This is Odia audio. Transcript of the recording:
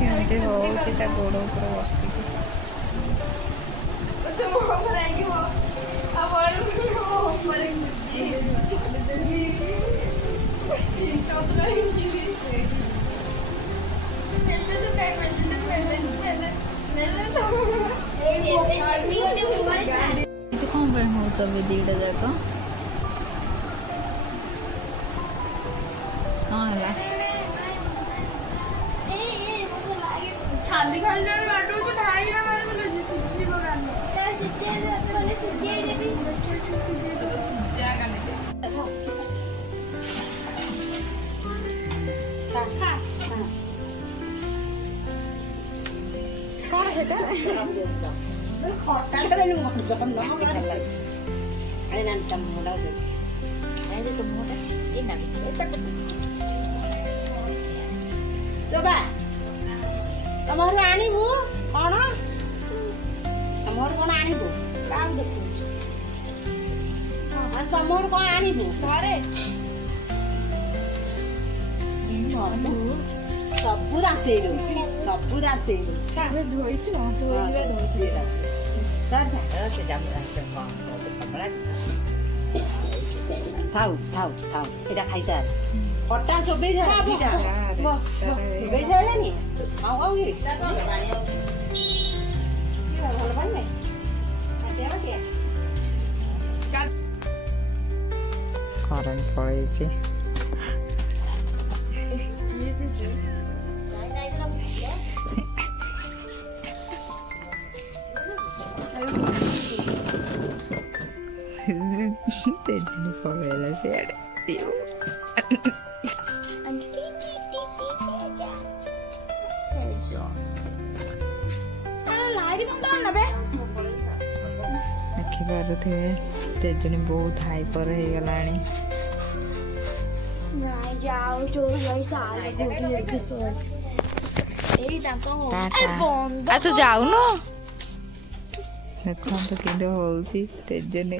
କେମିତି ହଉଛି ତା ଗୋଡ଼ ଉପରେ ବସିକି। ଏମିତି କ'ଣ ପାଇଁ ହଉଛ ଏବେ ଦିଟା ଯାକ? କ'ଣ ହେଲା? ଖାଲି ଖାଲି ବାଟୁଛୁ ଢାଇ ନା ମାରି ବୁଲୁଛି ସିଝିବ ଗାନ ସିଝେଇ ଦେବି ସିଝା ଗାନେ କ'ଣ ସେଟା? ତମର ଆଣିବୁ କ'ଣ ତମର କ'ଣ ଆଣିବୁ କାହାକୁ ଦେଖୁ ତମର କ'ଣ ଆଣିବୁ ଘରେ ସବୁ ଦାନ୍ତେଇ ଦଉଛି ସବୁ ଦାନ୍ତେଇ ଦଉଛି ଧୋଇଛୁ ଥାଉ ଥାଉ ଥାଉ ଏଇଟା ଖାଇସାର କଟା ଚୋବେଇ ସାର ଦିଟା ଚୋବେଇ ସାରିଲାନି ଆଉ ଆଉ ଭଲ ପାଇଲେ କରେଣ୍ଟ ପଳେଇଛି। ତେଜିନି ପଳେଇଲା ସିଆଡ଼େ। ଦେଖିପାରୁଥିବେ ତେଜୁନି ବହୁତ ହାଇପର ହେଇଗଲାଣି। ତୁ ଯାଉନୁ ଦେଖନ୍ତୁ କିନ୍ତୁ ହଉଛି ତେଜୁନି।